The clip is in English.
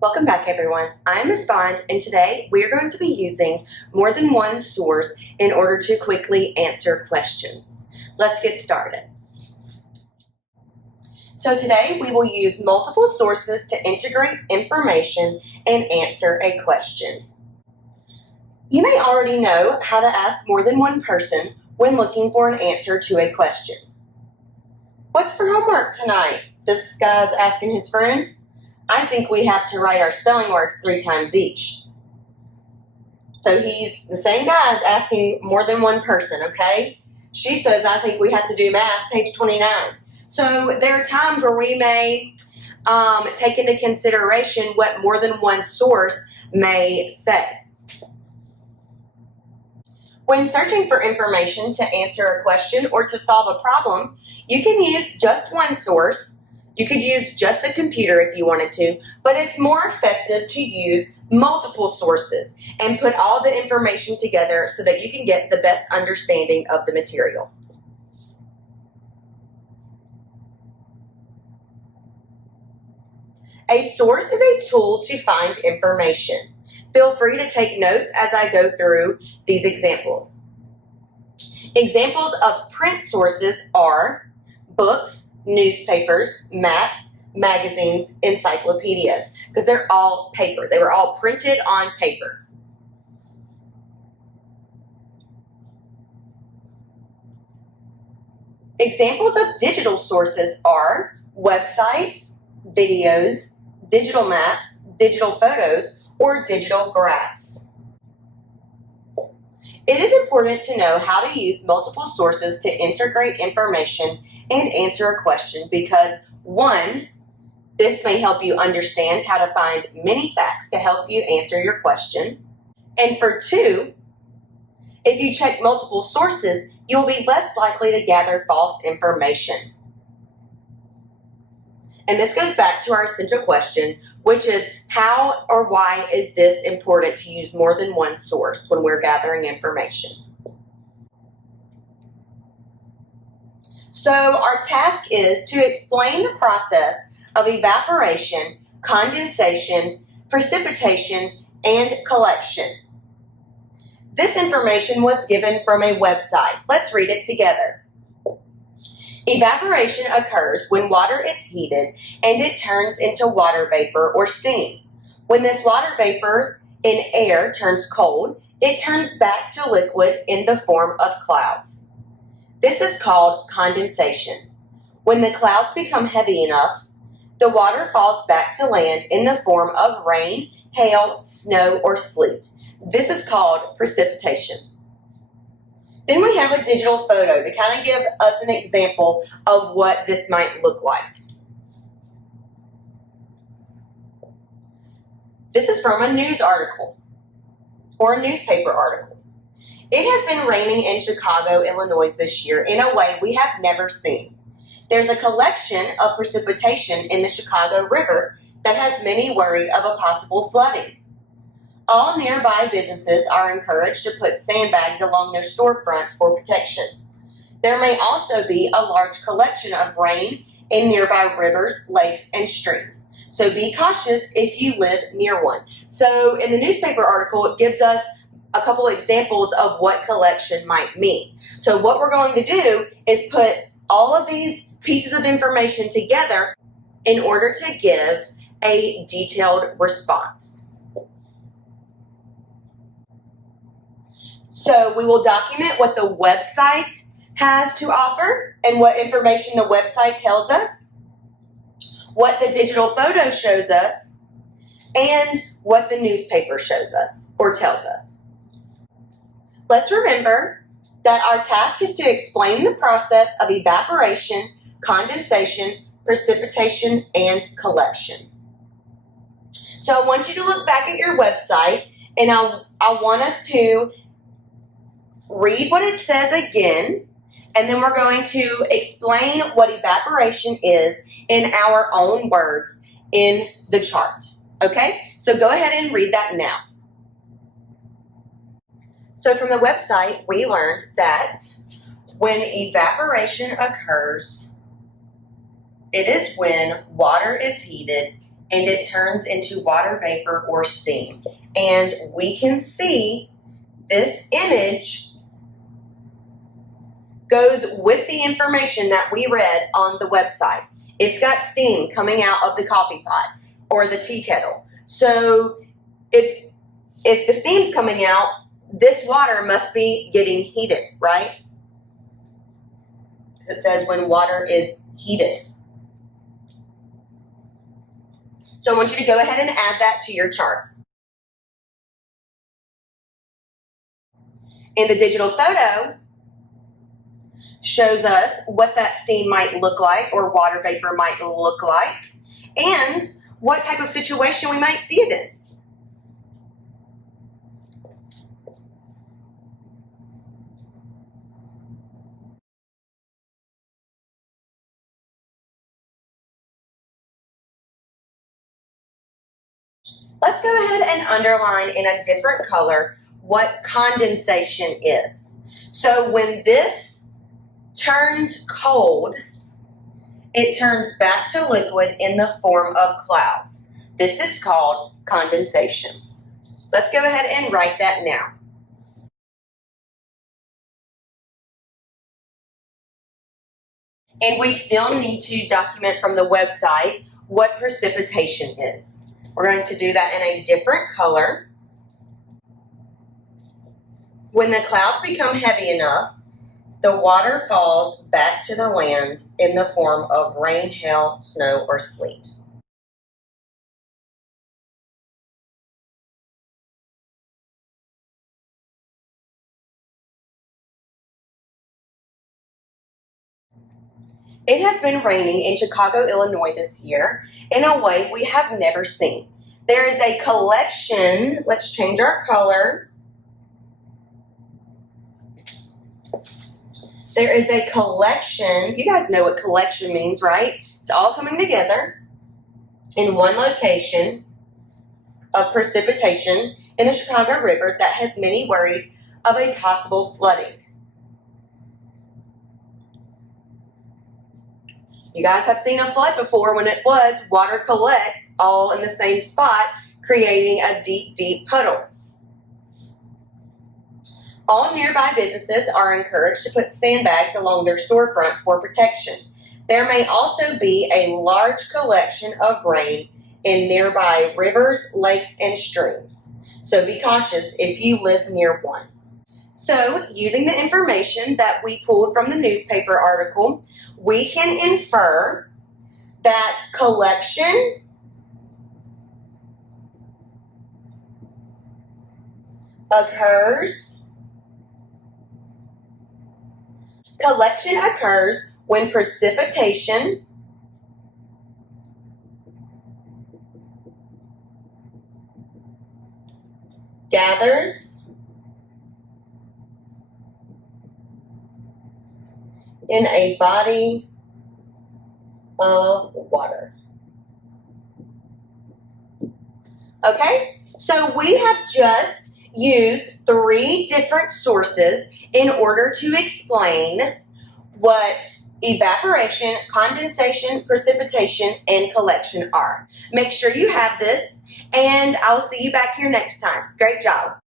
Welcome back, everyone. I'm Ms. Bond, and today we are going to be using more than one source in order to quickly answer questions. Let's get started. So today we will use multiple sources to integrate information and answer a question. You may already know how to ask more than one person when looking for an answer to a question. What's for homework tonight? This guy's asking his friend. I think we have to write our spelling words 3 times each. So he's the same guy is asking more than one person, okay? She says, I think we have to do math, page 29. So there are times where we may take into consideration what more than one source may say. When searching for information to answer a question or to solve a problem, you can use just one source. You could use just the computer if you wanted to, but it's more effective to use multiple sources and put all the information together so that you can get the best understanding of the material. A source is a tool to find information. Feel free to take notes as I go through these examples. Examples of print sources are books, newspapers, maps, magazines, encyclopedias, because they're all paper. They were all printed on paper. Examples of digital sources are websites, videos, digital maps, digital photos, or digital graphs. It is important to know how to use multiple sources to integrate information and answer a question because, 1, this may help you understand how to find many facts to help you answer your question. And for 2, if you check multiple sources, you'll be less likely to gather false information. And this goes back to our essential question, which is how or why is this important to use more than one source when we're gathering information? So our task is to explain the process of evaporation, condensation, precipitation, and collection. This information was given from a website. Let's read it together. Evaporation occurs when water is heated and it turns into water vapor or steam. When this water vapor in air turns cold, it turns back to liquid in the form of clouds. This is called condensation. When the clouds become heavy enough, the water falls back to land in the form of rain, hail, snow, or sleet. This is called precipitation. Then we have a digital photo to kind of give us an example of what this might look like. This is from a news article or a newspaper article. It has been raining in Chicago, Illinois this year in a way we have never seen. There's a collection of precipitation in the Chicago River that has many worried of a possible flooding. All nearby businesses are encouraged to put sandbags along their storefronts for protection. There may also be a large collection of rain in nearby rivers, lakes, and streams. So be cautious if you live near one. So in the newspaper article, it gives us a couple examples of what collection might mean. So what we're going to do is put all of these pieces of information together in order to give a detailed response. So we will document what the website has to offer and what information the website tells us, what the digital photo shows us, and what the newspaper shows us or tells us. Let's remember that our task is to explain the process of evaporation, condensation, precipitation, and collection. So I want you to look back at your website, and I want us to read what it says again, and then we're going to explain what evaporation is in our own words in the chart. Okay? So go ahead and read that now. So from the website, we learned that when evaporation occurs, it is when water is heated and it turns into water vapor or steam. And we can see this image goes with the information that we read on the website. It's got steam coming out of the coffee pot or the tea kettle. So if the steam's coming out, this water must be getting heated, right? It says when water is heated. So I want you to go ahead and add that to your chart. And the digital photo shows us what that steam might look like or water vapor might look like and what type of situation we might see it in. Let's go ahead and underline in a different color what condensation is. So when this turns cold, it turns back to liquid in the form of clouds. This is called condensation. Let's go ahead and write that now. And we still need to document from the website what precipitation is. We're going to do that in a different color. When the clouds become heavy enough, the water falls back to the land in the form of rain, hail, snow, or sleet. It has been raining in Chicago, Illinois this year in a way we have never seen. There is a collection, let's change our color. There is a collection, you guys know what collection means, right? It's all coming together in one location of precipitation in the Chicago River that has many worried of a possible flooding. You guys have seen a flood before. When it floods, water collects all in the same spot, creating a deep, deep puddle. All nearby businesses are encouraged to put sandbags along their storefronts for protection. There may also be a large collection of rain in nearby rivers, lakes, and streams. So be cautious if you live near one. So, using the information that we pulled from the newspaper article, we can infer that collection occurs when precipitation gathers in a body of water. Okay, so we have just used 3 different sources in order to explain what evaporation, condensation, precipitation, and collection are. Make sure you have this, and I'll see you back here next time. Great job.